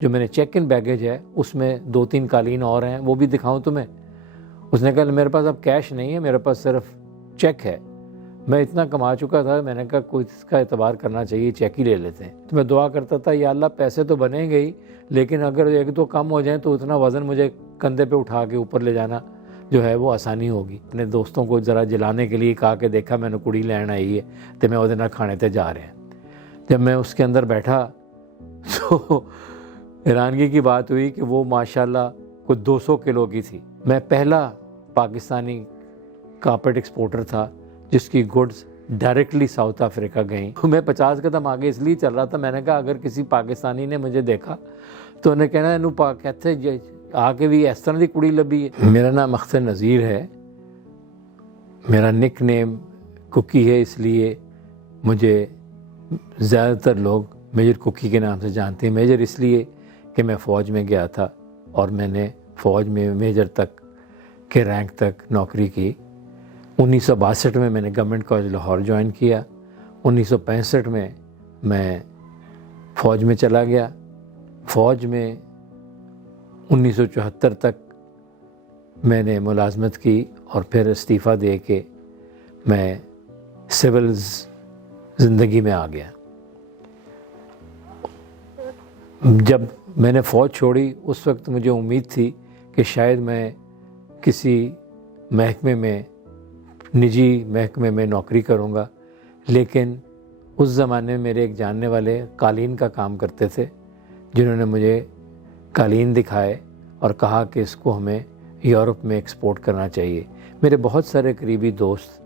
جو میں نے چیک ان بیگیج ہے اس میں 2-3 قالین اور ہیں، وہ بھی دکھاؤں تمہیں؟ اس نے کہا میرے پاس اب کیش نہیں ہے، میرے پاس صرف چیک ہے، میں اتنا کما چکا تھا، میں نے کہا کوئی اس کا اعتبار کرنا چاہیے، چیک ہی لے لیتے ہیں۔ تو میں دعا کرتا تھا یا اللہ پیسے تو بنیں گے ہی، لیکن اگر 1-2 کم ہو جائیں تو اتنا وزن مجھے کندھے پہ اٹھا کے اوپر لے جانا جو ہے وہ آسانی ہوگی۔ اپنے دوستوں کو ذرا جلانے کے لیے کہا کہ دیکھا میں نے کڑی لین آئی ہے تو میں وہ دن کھانے تے جا رہے ہیں۔ جب میں اس کے اندر بیٹھا تو حیرانگی کی بات ہوئی کہ وہ ماشاءاللہ کوئی 200 کلو کی تھی۔ میں پہلا پاکستانی کارپیٹ ایکسپورٹر تھا جس کی گڈز ڈائریکٹلی ساؤتھ افریقہ گئیں۔ میں 50 قدم آگے اس لیے چل رہا تھا، میں نے کہا اگر کسی پاکستانی نے مجھے دیکھا تو انہیں کہنا انہوں پاک کہتے آ کے بھی اس طرح دی کڑی لبھی ہے۔ میرا نام اختر نذیر ہے، میرا نک نیم کوکی ہے، اس لیے مجھے زیادہ تر لوگ میجر کوکی کے نام سے جانتے ہیں۔ میجر اس لیے کہ میں فوج میں گیا تھا اور میں نے فوج میں میجر تک کے رینک تک نوکری کی۔ 1962 میں نے گورنمنٹ کالج لاہور جوائن کیا۔ 1965 میں فوج میں چلا گیا۔ فوج میں 1974 تک میں نے ملازمت کی اور پھر استعفیٰ دے کے میں سول زندگی میں آ گیا۔ جب میں نے فوج چھوڑی اس وقت مجھے امید تھی کہ شاید میں کسی محکمے میں، نجی محکمے میں نوکری کروں گا، لیکن اس زمانے میں میرے ایک جاننے والے قالین کا کام کرتے تھے جنہوں نے مجھے قالین دکھائے اور کہا کہ اس کو ہمیں یورپ میں ایکسپورٹ کرنا چاہیے۔ میرے بہت سارے قریبی دوست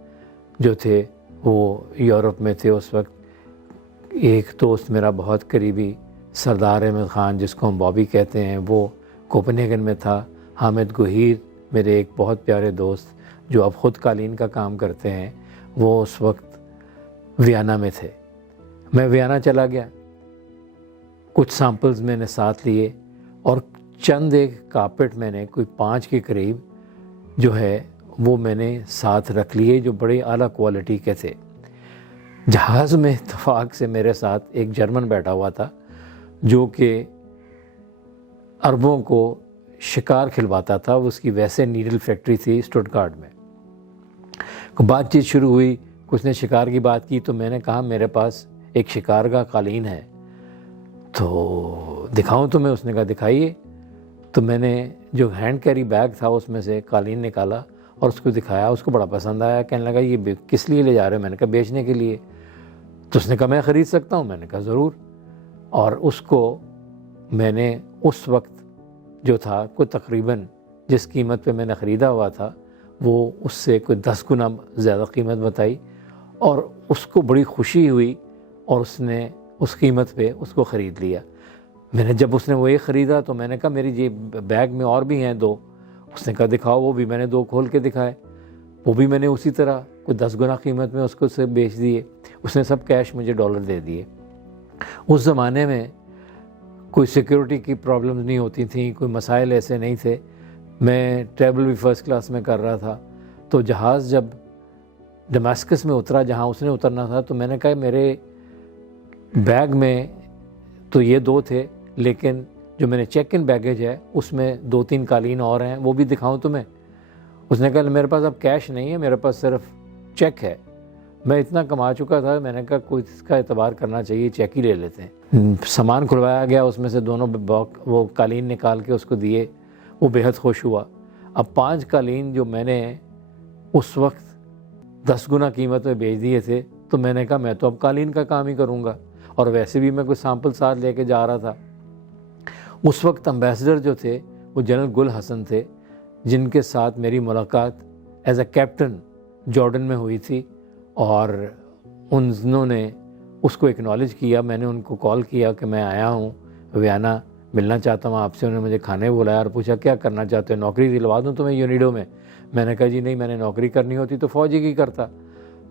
جو تھے وہ یورپ میں تھے اس وقت۔ ایک دوست میرا بہت قریبی سردار احمد خان جس کو ہم بابی کہتے ہیں، وہ کوپنہیگن میں تھا۔ حامد گوہیر میرے ایک بہت پیارے دوست جو اب خود قالین کا کام کرتے ہیں، وہ اس وقت ویانا میں تھے۔ میں ویانا چلا گیا، کچھ سیمپلز میں نے ساتھ لیے اور چند ایک کارپیٹ میں نے کوئی 5 کے قریب جو ہے وہ میں نے ساتھ رکھ لیے جو بڑے اعلیٰ کوالٹی کے تھے۔ جہاز میں اتفاق سے میرے ساتھ ایک جرمن بیٹھا ہوا تھا جو کہ عربوں کو شکار کھلواتا تھا، اس کی ویسے نیڈل فیکٹری تھی اسٹٹگارٹ میں۔ بات چیت شروع ہوئی، کچھ نے شکار کی بات کی تو میں نے کہا میرے پاس ایک شکار کا قالین ہے تو دکھاؤں تمہیں؟ اس نے کہا دکھائیے۔ تو میں نے جو ہینڈ کیری بیگ تھا اس میں سے قالین نکالا اور اس کو دکھایا، اس کو بڑا پسند آیا، کہنے لگا یہ کس لیے لے جا رہے ہو؟ میں نے کہا بیچنے کے لیے۔ تو اس نے کہا میں خرید سکتا ہوں؟ میں نے کہا ضرور۔ اور اس کو میں نے اس وقت جو تھا کوئی تقریباً جس قیمت پہ میں نے خریدا ہوا تھا وہ اس سے کوئی 10 گنا زیادہ قیمت بتائی اور اس کو بڑی خوشی ہوئی اور اس نے اس قیمت پہ اس کو خرید لیا۔ میں نے جب اس نے وہ ایک خریدا تو میں نے کہا میری یہ بیگ میں اور بھی ہیں 2۔ اس نے کہا دکھاؤ، وہ بھی میں نے 2 کھول کے دکھائے، وہ بھی میں نے اسی طرح کوئی 10 گنا قیمت میں اس کو سے بیچ دیے۔ اس نے سب کیش مجھے ڈالر دے دیے۔ اس زمانے میں کوئی سیکیورٹی کی پرابلمز نہیں ہوتی تھیں، کوئی مسائل ایسے نہیں تھے۔ میں ٹریول بھی فرسٹ کلاس میں کر رہا تھا۔ تو جہاز جب ڈماسکس میں اترا جہاں اس نے اترنا تھا تو میں نے کہا میرے بیگ میں تو یہ 2 تھے، لیکن جو میں نے چیک ان بیگیج ہے اس میں 2-3 قالین اور ہیں، وہ بھی دکھاؤں تمہیں؟ اس نے کہا میرے پاس اب کیش نہیں ہے، میرے پاس صرف چیک ہے، میں اتنا کما چکا تھا، میں نے کہا کوئی اس کا اعتبار کرنا چاہیے، چیک ہی لے لیتے ہیں۔ سامان کھلوایا گیا، اس میں سے دونوں وہ قالین نکال کے اس کو دیے، وہ بہت خوش ہوا۔ اب 5 قالین جو میں نے اس وقت 10 گنا قیمت میں بیچ دیے تھے تو میں نے کہا میں تو اب قالین کا کام ہی کروں گا، اور ویسے بھی میں کوئی سیمپل ساتھ لے کے جا رہا تھا۔ اس وقت امبیسڈر جو تھے وہ جنرل گل حسن تھے، جن کے ساتھ میری ملاقات ایز اے کیپٹن جارڈن میں ہوئی تھی، اور انہوں نے اس کو اکنالج کیا۔ میں نے ان کو کال کیا کہ میں آیا ہوں ویانا، ملنا چاہتا ہوں آپ سے۔ انہوں نے مجھے کھانے بلایا اور پوچھا کیا کرنا چاہتے ہو، نوکری دلوا دوں تمہیں یونیڈو میں؟ میں نے کہا جی نہیں، میں نے نوکری کرنی ہوتی تو فوجی کی کرتا۔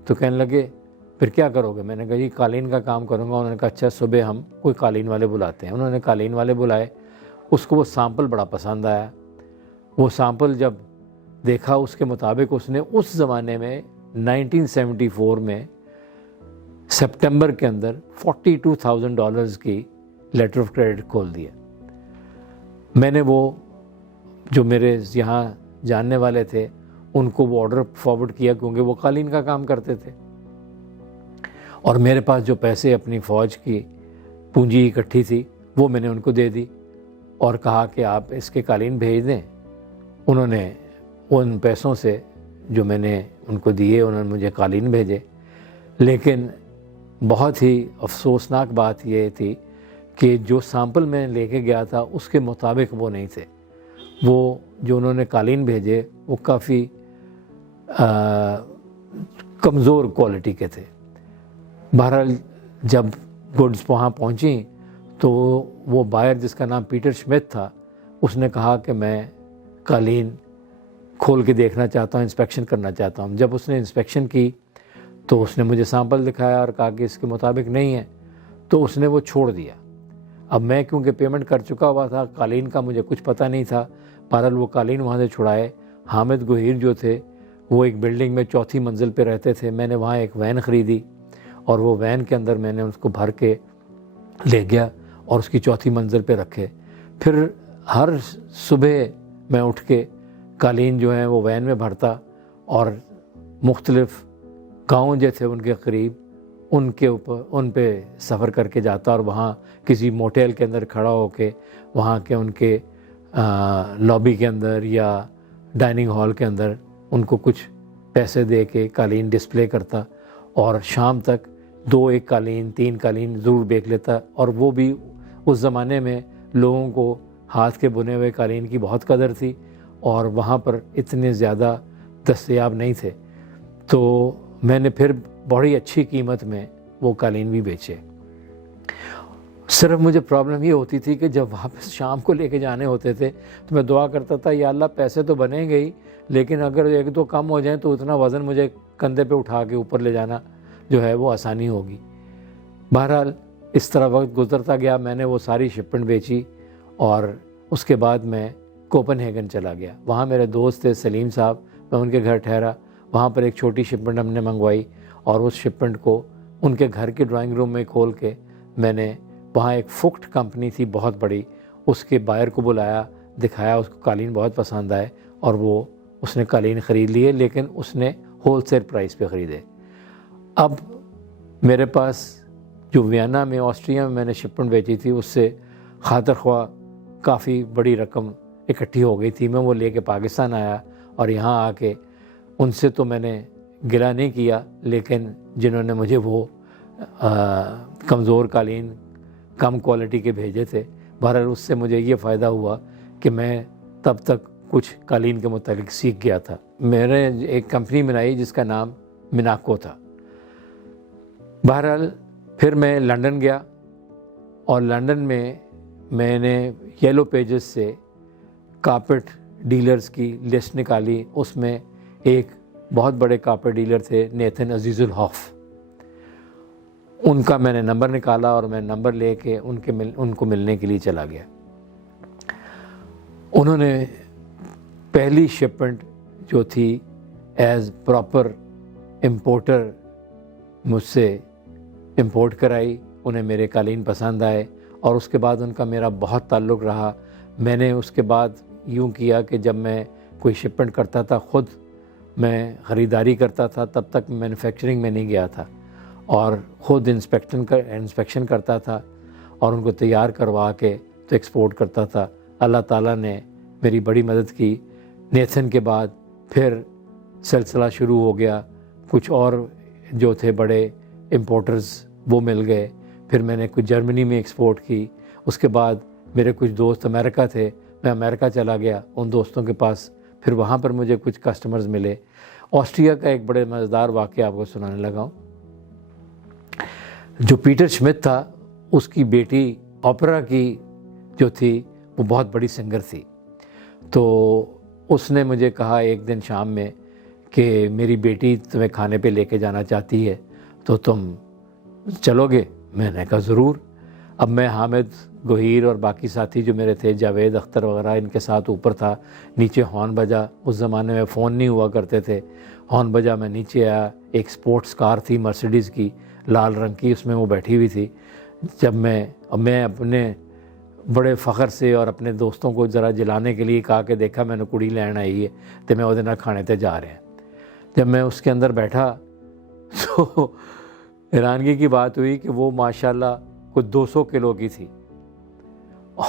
تو کہنے لگے پھر کیا کرو گے؟ میں نے کہا جی قالین کا کام کروں گا۔ انہوں نے کہا اچھا صبح ہم کوئی قالین والے بلاتے ہیں۔ انہوں نے قالین والے بلائے، اس کو وہ سیمپل بڑا پسند آیا۔ وہ سیمپل جب دیکھا اس کے مطابق اس نے اس زمانے میں 1974 میں سپٹمبر کے اندر $42,000 کی لیٹر آف کریڈٹ کھول دیا۔ میں نے وہ جو میرے یہاں جاننے والے تھے ان کو وہ آرڈر فارورڈ کیا، کیونکہ وہ قالین کا کام کرتے تھے، اور میرے پاس جو پیسے اپنی فوج کی پونجی اکٹھی تھی وہ میں نے ان کو دے دی اور کہا کہ آپ اس کے قالین بھیج دیں۔ انہوں نے ان پیسوں سے جو میں نے ان کو دیے انہوں نے مجھے قالین بھیجے، لیکن بہت ہی افسوسناک بات یہ تھی کہ جو سیمپل میں لے کے گیا تھا اس کے مطابق وہ نہیں تھے۔ وہ جو انہوں نے قالین بھیجے وہ کافی کمزور کوالٹی کے تھے۔ بہرحال جب گڈز وہاں پہنچیں تو وہ بائر جس کا نام پیٹر شمت تھا اس نے کہا کہ میں قالین کھول کے دیکھنا چاہتا ہوں، انسپیکشن کرنا چاہتا ہوں۔ جب اس نے انسپیکشن کی تو اس نے مجھے سیمپل دکھایا اور کہا کہ اس کے مطابق نہیں ہے، تو اس نے وہ چھوڑ دیا۔ اب میں کیونکہ پیمنٹ کر چکا ہوا تھا، قالین کا مجھے کچھ پتہ نہیں تھا، بہرحال وہ قالین وہاں سے چھڑائے۔ حامد گوہیر جو تھے وہ ایک بلڈنگ میں 4تھی منزل پہ رہتے تھے، میں نے وہاں ایک وین خریدی اور وہ وین کے اندر میں نے اس کو بھر کے لے گیا اور اس کی 4تھی منزل پہ رکھے۔ پھر ہر صبح میں اٹھ کے قالین جو ہیں وہ وین میں بھرتا اور مختلف گاؤں جو تھے ان کے قریب ان پہ سفر کر کے جاتا اور وہاں کسی موٹیل کے اندر کھڑا ہو کے وہاں کے ان کے لابی کے اندر یا ڈائننگ ہال کے اندر ان کو کچھ پیسے دے کے قالین ڈسپلے کرتا، اور شام تک 2-1 قالین 3 قالین ضرور بیچ لیتا۔ اور وہ بھی اس زمانے میں لوگوں کو ہاتھ کے بنے ہوئے قالین کی بہت قدر تھی اور وہاں پر اتنے زیادہ دستیاب نہیں تھے، تو میں نے پھر بڑی اچھی قیمت میں وہ قالین بھی بیچے۔ صرف مجھے پرابلم یہ ہوتی تھی کہ جب واپس شام کو لے کے جانے ہوتے تھے تو میں دعا کرتا تھا یا اللہ پیسے تو بنیں گے ہی، لیکن اگر 1-2 کم ہو جائیں تو اتنا وزن مجھے کندھے پہ اٹھا کے اوپر لے جانا جو ہے وہ آسانی ہوگی۔ بہرحال اس طرح وقت گزرتا گیا، میں نے وہ ساری شپمنٹ بیچی اور اس کے بعد میں کوپن ہیگن چلا گیا۔ وہاں میرے دوست تھے سلیم صاحب، میں ان کے گھر ٹھہرا، وہاں پر ایک چھوٹی شپمنٹ ہم نے منگوائی اور اس شپمنٹ کو ان کے گھر کے ڈرائنگ روم میں کھول کے میں نے وہاں ایک فکٹ کمپنی تھی بہت بڑی، اس کے بائر کو بلایا، دکھایا، اس کو قالین بہت پسند آئے اور وہ اس نے قالین خرید لیے، لیکن اس نے ہول سیل پرائس پہ خریدے۔ اب میرے پاس جو وینا میں آسٹریا میں نے شپمنٹ بیچی تھی اس سے خاطر خواہ کافی بڑی رقم اکٹھی ہو گئی تھی۔ میں وہ لے کے پاکستان آیا اور یہاں آ کے ان سے تو میں نے گلہ نہیں کیا، لیکن جنہوں نے مجھے وہ کمزور قالین کم کوالٹی کے بھیجے تھے، بہرحال اس سے مجھے یہ فائدہ ہوا کہ میں تب تک کچھ قالین کے متعلق سیکھ گیا تھا۔ میں نے ایک کمپنی بنائی جس کا نام مناکو تھا۔ بہرحال پھر میں لنڈن گیا اور لنڈن میں میں نے یلو پیجز سے کارپیٹ ڈیلرز کی لسٹ نکالی، اس میں ایک بہت بڑے کارپیٹ ڈیلر تھے نیتھن عزیز الحوف، ان کا میں نے نمبر نکالا اور میں نمبر لے کے ان کو ملنے کے لیے چلا گیا۔ انہوں نے پہلی شپمنٹ جو تھی ایز پراپر امپورٹر مجھ سے امپورٹ کرائی، انہیں میرے قالین پسند آئے اور اس کے بعد ان کا میرا بہت تعلق رہا۔ میں نے اس کے بعد یوں کیا کہ جب میں کوئی شپمنٹ کرتا تھا خود میں خریداری کرتا تھا، تب تک مینوفیکچرنگ میں نہیں گیا تھا اور خود انسپیکشن کرتا تھا اور ان کو تیار کروا کے تو ایکسپورٹ کرتا تھا۔ اللہ تعالیٰ نے میری بڑی مدد کی۔ نیتھن کے بعد پھر سلسلہ شروع ہو گیا، کچھ اور جو تھے بڑے امپورٹرز وہ مل گئے، پھر میں نے کچھ جرمنی میں ایکسپورٹ کی۔ اس کے بعد میرے کچھ دوست امریکہ تھے، میں امریکہ چلا گیا ان دوستوں کے پاس، پھر وہاں پر مجھے کچھ کسٹمرز ملے۔ آسٹریا کا ایک بڑے مزیدار واقعہ آپ کو سنانے لگا ہوں۔ جو پیٹر شمت تھا اس کی بیٹی اوپرا کی جو تھی وہ بہت بڑی سنگر تھی، تو اس نے مجھے کہا ایک دن شام میں کہ میری بیٹی تمہیں کھانے پہ لے کے جانا چاہتی ہے تو تم چلو گے؟ میں نے کہا ضرور۔ اب میں حامد گوہیر اور باقی ساتھی جو میرے تھے، جاوید اختر وغیرہ، ان کے ساتھ اوپر تھا، نیچے ہارن بجا، اس زمانے میں فون نہیں ہوا کرتے تھے، ہارن بجا، میں نیچے آیا، ایک سپورٹس کار تھی مرسیڈیز کی لال رنگ کی، اس میں وہ بیٹھی ہوئی تھی۔ جب میں اپنے بڑے فخر سے اور اپنے دوستوں کو ذرا جلانے کے لیے کہا کہ دیکھا میں نے کڑی لین آئی ہے تو میں وہ کھانے تے جا رہے ہیں۔ جب میں اس کے اندر بیٹھا تو حیرانگی کی بات ہوئی کہ وہ ماشاءاللہ کوئی 200 کلو کی تھی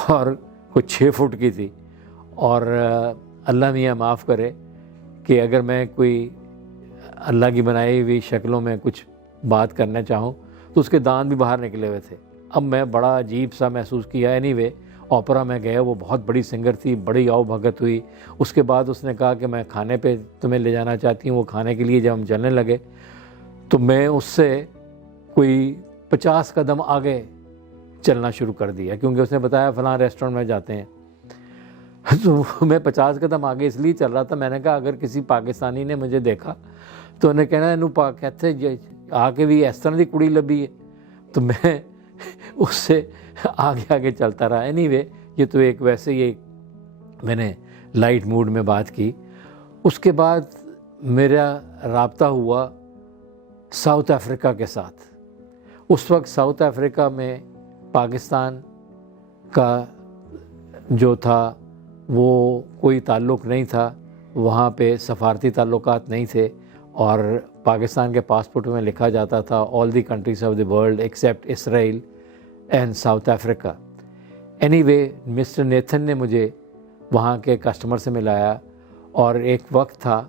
اور کوئی 6 فٹ کی تھی، اور اللہ میاں معاف کرے کہ اگر میں کوئی اللہ کی بنائی ہوئی شکلوں میں کچھ بات کرنا چاہوں تو اس کے دانت بھی باہر نکلے ہوئے تھے۔ اب میں بڑا عجیب سا محسوس کیا۔ اینی وے اوپرا میں گیا، وہ بہت بڑی سنگر تھی، بڑی آؤ بھگت ہوئی۔ اس کے بعد اس نے کہا کہ میں کھانے پہ تمہیں لے جانا چاہتی ہوں۔ وہ کھانے کے لیے جب ہم چلنے لگے تو میں اس سے کوئی 50 قدم آگے چلنا شروع کر دیا، کیونکہ اس نے بتایا فلاں ریسٹورنٹ میں جاتے ہیں۔ تو میں 50 قدم آگے اس لیے چل رہا تھا، میں نے کہا اگر کسی پاکستانی نے مجھے دیکھا تو انہیں کہنا انہوں کہتے آ کے بھی اس طرح کی کڑی لبھی ہے۔ تو میں اس سے آگے آگے چلتا رہا۔ اینی وے یہ تو ایک ویسے ہی میں نے لائٹ موڈ میں بات کی۔ اس کے بعد میرا رابطہ ہوا ساؤتھ افریقہ کے ساتھ۔ اس وقت ساؤتھ افریقہ میں پاکستان کا جو تھا وہ کوئی تعلق نہیں تھا، وہاں پہ سفارتی تعلقات نہیں تھے، اور پاکستان کے پاسپورٹ میں لکھا جاتا تھا all the countries of the world except Israel and South Africa. Anyway mister Nathan نے مجھے وہاں کے کسٹمر سے ملایا، اور ایک وقت تھا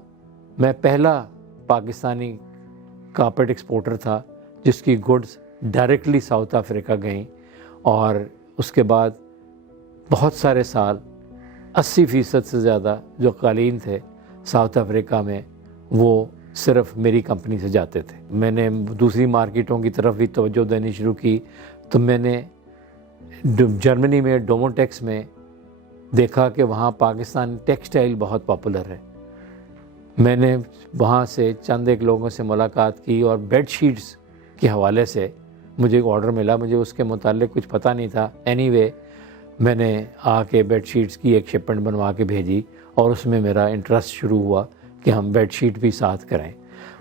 میں پہلا پاکستانی کارپیٹ ایکسپورٹر تھا جس کی گڈز ڈائریکٹلی ساؤتھ افریقہ گئیں، اور اس کے بعد بہت سارے سال 80% سے زیادہ جو قالین تھے ساؤتھ افریقہ میں وہ صرف میری کمپنی سے جاتے تھے۔ میں نے دوسری مارکیٹوں کی طرف بھی توجہ دینی شروع کی، تو میں نے جرمنی میں ڈوموٹیکس میں دیکھا کہ وہاں پاکستان ٹیکسٹائل بہت پاپولر ہے۔ میں نے وہاں سے چند ایک لوگوں سے ملاقات کی، اور بیڈ شیٹس کے حوالے سے مجھے ایک آرڈر ملا، مجھے اس کے متعلق کچھ پتہ نہیں تھا۔ اینی وے میں نے آ کے بیڈ شیٹس کی ایک شپمنٹ بنوا کے بھیجی، اور اس میں میرا انٹرسٹ شروع ہوا کہ ہم بیڈ شیٹ بھی ساتھ کریں۔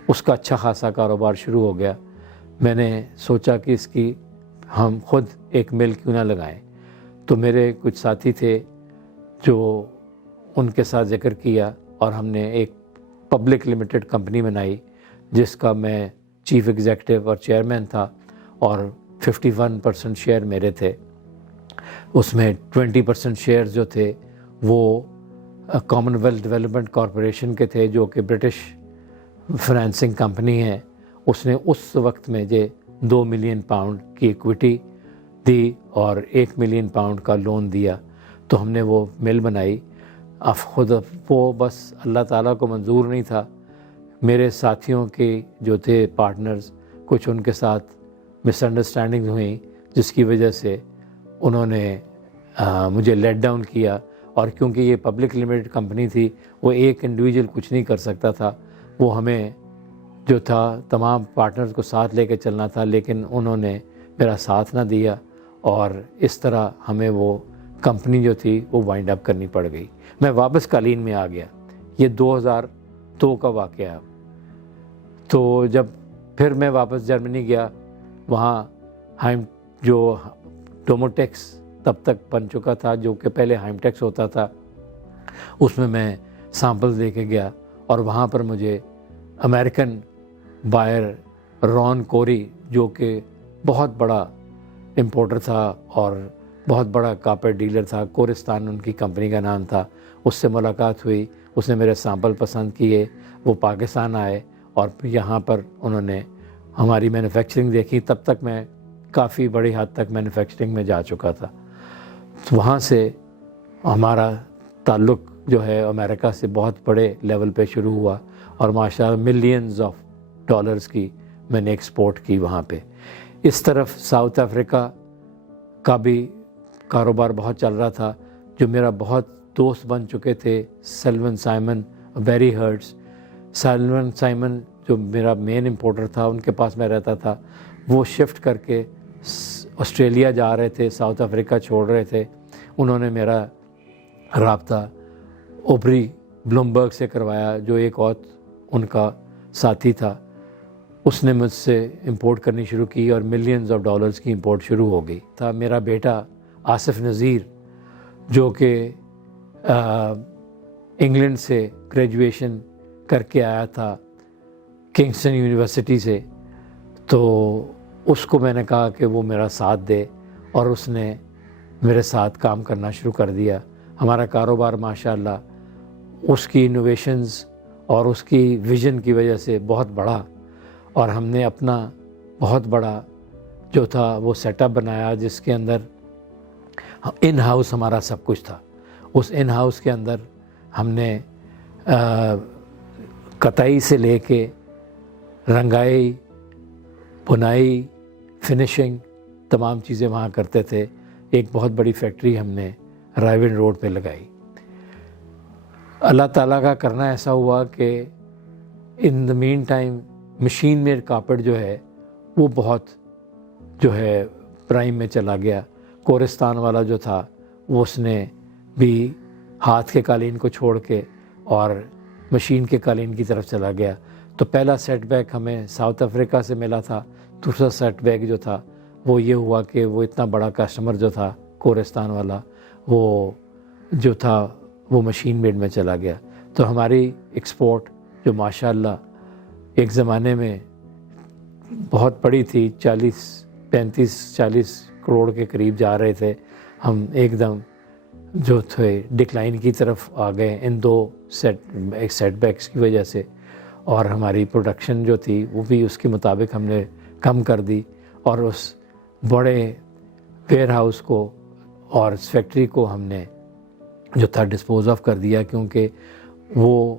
اس کا اچھا خاصا کاروبار شروع ہو گیا۔ میں نے سوچا کہ اس کی ہم خود ایک مل کیوں نہ لگائیں۔ تو میرے کچھ ساتھی تھے جو ان کے ساتھ ذکر کیا، اور ہم نے ایک پبلک لمیٹڈ کمپنی بنائی جس کا میں چیف ایگزیکٹو اور چیئرمین تھا، اور 51% شیئر میرے تھے۔ اس میں 20% شیئر جو تھے وہ کامن ویلتھ ڈیولپمنٹ کارپوریشن کے تھے، جو کہ برٹش فائنینسنگ کمپنی ہے۔ اس نے اس وقت میں 2 ملین پاؤنڈ کی ایکویٹی دی اور 1 ملین پاؤنڈ کا لون دیا، تو ہم نے وہ مل بنائی۔ خود وہ بس اللہ تعالیٰ کو منظور نہیں تھا، میرے ساتھیوں کے جو تھے پارٹنرز، کچھ ان کے ساتھ مس انڈرسٹینڈنگ ہوئیں جس کی وجہ سے انہوں نے مجھے لیٹ ڈاؤن کیا۔ اور کیونکہ یہ پبلک لمیٹڈ کمپنی تھی، وہ ایک انڈیویجول کچھ نہیں کر سکتا تھا، وہ ہمیں جو تھا تمام پارٹنرز کو ساتھ لے کے چلنا تھا، لیکن انہوں نے میرا ساتھ نہ دیا، اور اس طرح ہمیں وہ کمپنی جو تھی وہ وائنڈ اپ کرنی پڑ گئی۔ میں واپس قالین میں آ گیا، یہ 2002 کا واقعہ۔ تو جب پھر میں واپس جرمنی گیا، وہاں جو ڈوموٹیکس تب تک بن چکا تھا، جو کہ پہلے ہائم ٹیکس ہوتا تھا، اس میں سامپل دے کے گیا، اور وہاں پر مجھے امریکن بائر رون کوری، جو کہ بہت بڑا امپورٹر تھا اور بہت بڑا کارپیٹ ڈیلر تھا، کورستان ان کی کمپنی کا نام تھا، اس سے ملاقات ہوئی۔ اس نے میرے سامپل پسند کیے، وہ پاکستان آئے، اور یہاں پر انہوں نے ہماری مینوفیکچرنگ دیکھی۔ تب تک میں کافی بڑی حد تک مینوفیکچرنگ میں جا چکا تھا۔ وہاں سے ہمارا تعلق جو ہے امریکہ سے بہت بڑے لیول پہ شروع ہوا، اور ماشاءاللہ ملینز آف ڈالرز کی میں نے ایکسپورٹ کی وہاں پہ۔ اس طرف ساؤتھ افریقہ کا بھی کاروبار بہت چل رہا تھا۔ جو میرا بہت دوست بن چکے تھے سلون سائمن، بیری ہرٹس، سلون سائمن جو میرا مین امپورٹر تھا، ان کے پاس میں رہتا تھا، وہ شفٹ کر کے آسٹریلیا جا رہے تھے، ساؤتھ افریقہ چھوڑ رہے تھے۔ انہوں نے میرا رابطہ اوبری بلومبرگ سے کروایا، جو ایک اور ان کا ساتھی تھا، اس نے مجھ سے امپورٹ کرنی شروع کی، اور ملینز آف ڈالرز کی امپورٹ شروع ہو گئی تھا۔ میرا بیٹا آصف نذیر جو کہ انگلینڈ سے گریجویشن کر کے آیا تھا کنگسٹن یونیورسٹی سے، تو اس کو میں نے کہا کہ وہ میرا ساتھ دے، اور اس نے میرے ساتھ کام کرنا شروع کر دیا۔ ہمارا کاروبار ماشاءاللہ اس کی انوویشنز اور اس کی ویژن کی وجہ سے بہت بڑھا، اور ہم نے اپنا بہت بڑا جو تھا وہ سیٹ اپ بنایا، جس کے اندر ان ہاؤس ہمارا سب کچھ تھا۔ اس ان ہاؤس کے اندر ہم نے کتائی سے لے کے رنگائی، بنائی، فنیشنگ، تمام چیزیں وہاں کرتے تھے۔ ایک بہت بڑی فیکٹری ہم نے رائیون روڈ پہ لگائی۔ اللہ تعالیٰ کا کرنا ایسا ہوا کہ ان دا مین ٹائم مشین میڈ کارپیٹ جو ہے وہ بہت جو ہے پرائم میں چلا گیا۔ کورستان والا جو تھا وہ اس نے بھی ہاتھ کے قالین کو چھوڑ کے اور مشین کے قالین کی طرف چلا گیا۔ تو پہلا سیٹ بیک ہمیں ساؤتھ افریقہ سے ملا تھا۔ دوسرا سیٹ بیک جو تھا وہ یہ ہوا کہ وہ اتنا بڑا کسٹمر جو تھا کورستان والا، وہ جو تھا وہ مشین میڈ میں چلا گیا۔ تو ہماری ایکسپورٹ جو ماشاءاللہ ایک زمانے میں بہت بڑی تھی، 40 کروڑ کے قریب جا رہے تھے، ہم ایک دم جو تھے ڈکلائن کی طرف آ گئے ان دو سیٹ بیکس کی وجہ سے، اور ہماری پروڈکشن جو تھی وہ بھی اس کے مطابق ہم نے کم کر دی، اور اس بڑے ویئر ہاؤس کو اور اس فیکٹری کو ہم نے جو تھا ڈسپوز آف کر دیا، کیونکہ وہ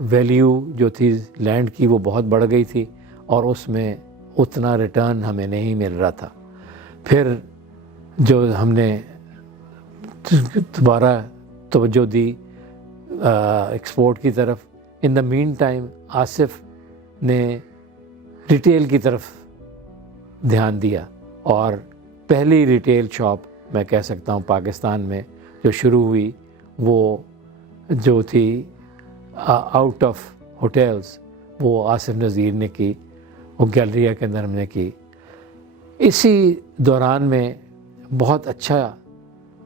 ویلیو جو تھی لینڈ کی وہ بہت بڑھ گئی تھی، اور اس میں اتنا ریٹرن ہمیں نہیں مل رہا تھا۔ پھر جو ہم نے دوبارہ توجہ دی ایکسپورٹ کی طرف۔ ان دا مین ٹائم آصف نے ریٹیل کی طرف دھیان دیا، اور پہلی ریٹیل شاپ میں کہہ سکتا ہوں پاکستان میں جو شروع ہوئی وہ جو تھی آؤٹ آف ہوٹلز، وہ آصف نذیر نے کی، وہ گیلریا کے اندر ہم نے کی۔ اسی دوران میں بہت اچھا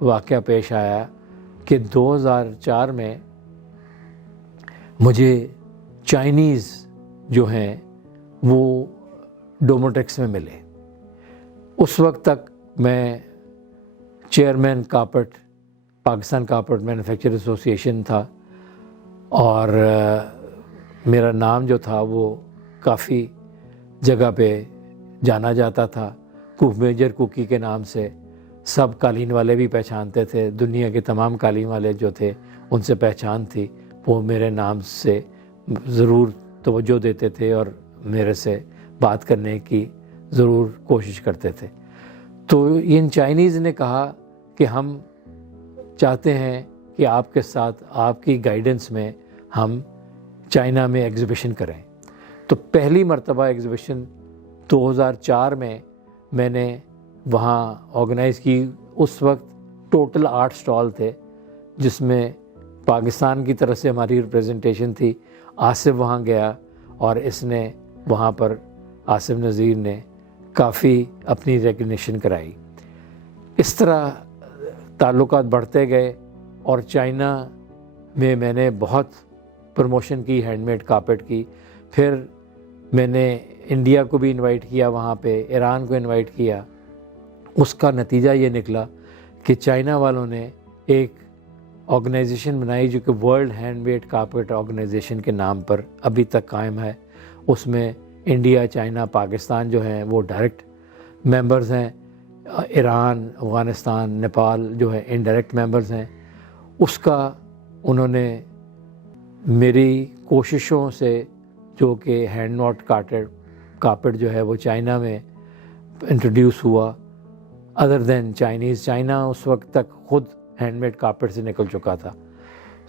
واقعہ پیش آیا کہ 2004 میں مجھے چائنیز جو ہیں وہ ڈوموٹیکس میں ملے۔ اس وقت تک میں chairman carpet Pakistan carpet manufacture ایسوسی ایشن تھا، اور میرا نام جو تھا وہ کافی جگہ پہ جانا جاتا تھا، میجر کوکی کے نام سے سب قالین والے بھی پہچانتے تھے، دنیا کے تمام قالین والے جو تھے ان سے پہچان تھی، وہ میرے نام سے ضرور توجہ دیتے تھے اور میرے سے بات کرنے کی ضرور کوشش کرتے تھے۔ تو ان چائنیز نے کہا کہ ہم چاہتے ہیں کہ آپ کے ساتھ آپ کی گائیڈنس میں ہم چائنا میں ایگزیبیشن کریں۔ تو پہلی مرتبہ ایگزیبیشن 2004 میں نے وہاں آرگنائز کی۔ اس وقت ٹوٹل 8 اسٹال تھے، جس میں پاکستان کی طرف سے ہماری ریپریزنٹیشن تھی۔ آصف وہاں گیا اور اس نے وہاں پر آصف نذیر نے کافی اپنی ریکگنیشن کرائی۔ اس طرح تعلقات بڑھتے گئے، اور چائنا میں نے بہت پروموشن کی ہینڈ میڈ کارپیٹ کی۔ پھر میں نے انڈیا کو بھی انوائٹ کیا، وہاں پہ ایران کو انوائٹ کیا۔ اس کا نتیجہ یہ نکلا کہ چائنا والوں نے ایک آرگنائزیشن بنائی جو کہ world hand made carpet organisation کے نام پر ابھی تک قائم ہے۔ اس میں انڈیا، چائنا، پاکستان جو ہیں وہ ڈائریکٹ ممبرز ہیں، ایران، افغانستان، نیپال جو ہے انڈائریکٹ ممبرز ہیں۔ اس کا انہوں نے میری کوششوں سے جو کہ ہینڈ ناٹ کارپیٹ جو ہے وہ چائنا میں انٹروڈیوس ہوا، ادر دین چائنیز، چائنا اس وقت تک خود ہینڈ میڈ کارپیٹ سے نکل چکا تھا۔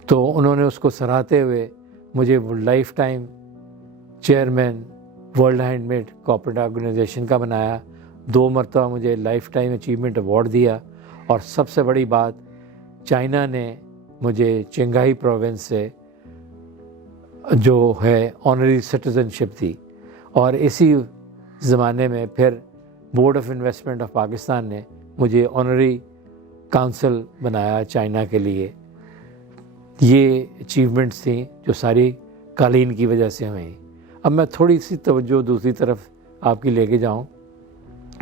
تو انہوں نے اس کو سراہتے ہوئے مجھے life time chairman world hand made carpet organisation کا بنایا۔ 2 مرتبہ مجھے لائف ٹائم اچیومنٹ ایوارڈ دیا، اور سب سے بڑی بات چائنا نے مجھے چنگھائی پروونس سے جو ہے آنری سٹیزن شپ دی، اور اسی زمانے میں پھر board of investment of Pakistan نے مجھے آنری کونسل بنایا چائنا کے لیے. یہ اچیومنٹس تھیں جو ساری قالین کی وجہ سے ہوئیں. اب میں تھوڑی سی توجہ دوسری طرف آپ کی لے کے جاؤں.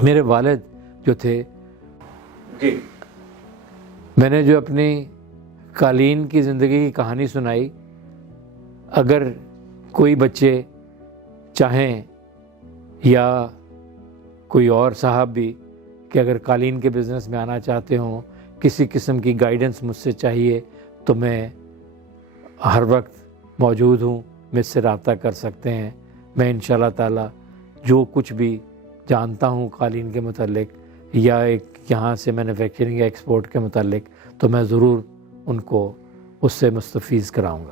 میرے والد جو تھے جی میں نے جو اپنی قالین کی زندگی کی کہانی سنائی، اگر کوئی بچے چاہیں یا کوئی اور صاحب بھی کہ اگر قالین کے بزنس میں آنا چاہتے ہوں، کسی قسم کی گائیڈنس مجھ سے چاہیے تو میں ہر وقت موجود ہوں، مجھ سے رابطہ کر سکتے ہیں. میں انشاءاللہ تعالی جو کچھ بھی جانتا ہوں قالین کے متعلق یا ایک یہاں سے مینوفیکچرنگ یا ایکسپورٹ کے متعلق تو میں ضرور ان کو اس سے مستفیض کراؤں گا.